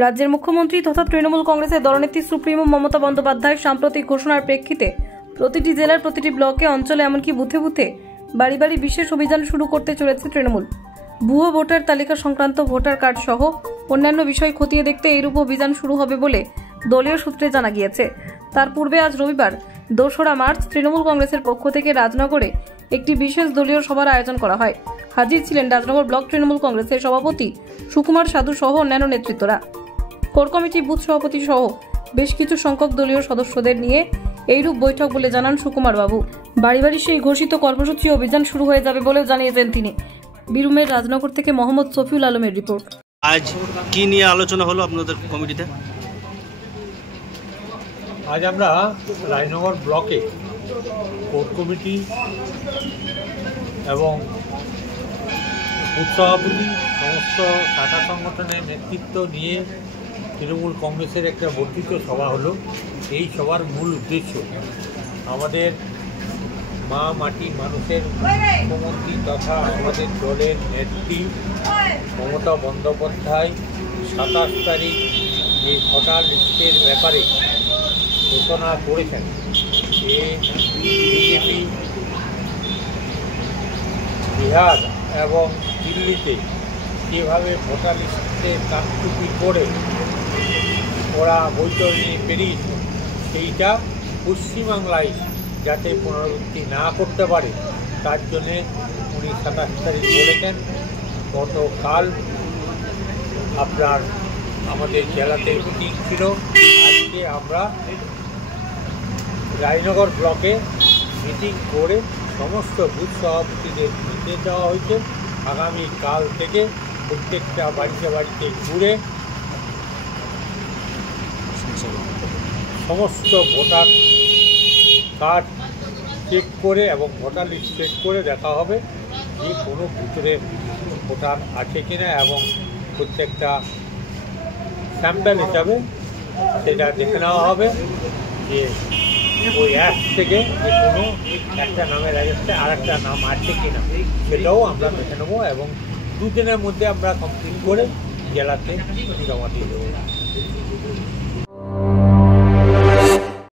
রাজ্যের মুখ্যমন্ত্রী তথা তৃণমূল কংগ্রেসের দলনেত্রী সুপ্রিমো মমতা বন্দ্যোপাধ্যায়ের সাম্প্রতিক ঘোষণার প্রেক্ষিতে প্রতিটি জেলার প্রতিটি ব্লকে, অঞ্চলে, এমনকি বুথে বুথে বাড়ি বাড়ি বিশেষ অভিযান শুরু করতে চলেছে তৃণমূল। ভুয়ো ভোটার তালিকা সংক্রান্ত ভোটার কার্ড সহ অন্যান্য বিষয় খতিয়ে দেখতে এইরূপ অভিযান শুরু হবে বলে দলীয় সূত্রে জানা গিয়েছে। তার পূর্বে আজ রবিবার 2রা মার্চ তৃণমূল কংগ্রেসের পক্ষ থেকে রাজনগরে একটি বিশেষ দলীয় সভার আয়োজন করা হয়। হাজির ছিলেন রাজনগর ব্লক তৃণমূল কংগ্রেসের সভাপতি সুকুমার সাধু সহ অন্যান্য নেতৃত্বরা। কোর কমিটি, বুথ সভাপতি সহ বেশ কিছু সংখ্যক দলীয় সদস্যদের নিয়ে এইরূপ বৈঠক বলে জানান সুকুমার বাবু। বাড়ি বাড়ি সেই ঘোষিত কর্মসূচি অভিযান শুরু হয়ে যাবে বলেও জানিয়েছেন তিনি। বীরভূমের রাজনগর থেকে মোহাম্মদ শফিউল আলমের রিপোর্ট। আজ কি নিয়ে আলোচনা হলো আপনাদের কমিটিতে? আজ আমরা রাজনগর ব্লকে কোর কমিটি এবং বুথ সভাপতি, সমস্ত শাখা সংগঠনের নেতৃত্ব নিয়ে তৃণমূল কংগ্রেসের একটা বর্ধিত সভা হলো। এই সভার মূল উদ্দেশ্য আমাদের মা মাটি মানুষের মুখ্যমন্ত্রী তথা আমাদের দলের নেত্রী মমতা বন্দ্যোপাধ্যায় 27 তারিখ যে ভোটার লিস্টের ব্যাপারে ঘোষণা করেছেন, বিজেপি বিহার এবং দিল্লিতে কীভাবে ভোটার লিস্টে কারচুপি করে ওরা বৈতরণী পেরিয়েছে, সেইটা পশ্চিমবাংলায় যাতে পুনরাবৃত্তি না করতে পারে তার জন্যে উনি 27 তারিখ বলেছেন। গতকাল আপনার আমাদের জেলাতে মিটিং ছিল। আজকে আমরা রাজনগর ব্লকে মিটিং করে সমস্ত বুথ সভাপতিদের নির্দেশ দেওয়া হয়েছে আগামী কাল থেকে প্রত্যেকটা বাড়িতে বাড়িতে ঘুরে সমস্ত ভোটার কার্ড চেক করে এবং ভোটার লিস্ট চেক করে দেখা হবে যে কোনো ভিতরে ভোটার আছে কিনা, এবং প্রত্যেকটা স্যাম্পল হিসাবে সেটা দেখে নেওয়া হবে যে ওই অ্যাপ থেকে যে কোনো একটা নামের অ্যাগেন্সে আর একটা নাম আছে কিনা, সেটাও আমরা দেখে নেবো এবং 2 দিনের মধ্যে আমরা কমপ্লিট করে জেলাতে জমা দিয়ে দেবো।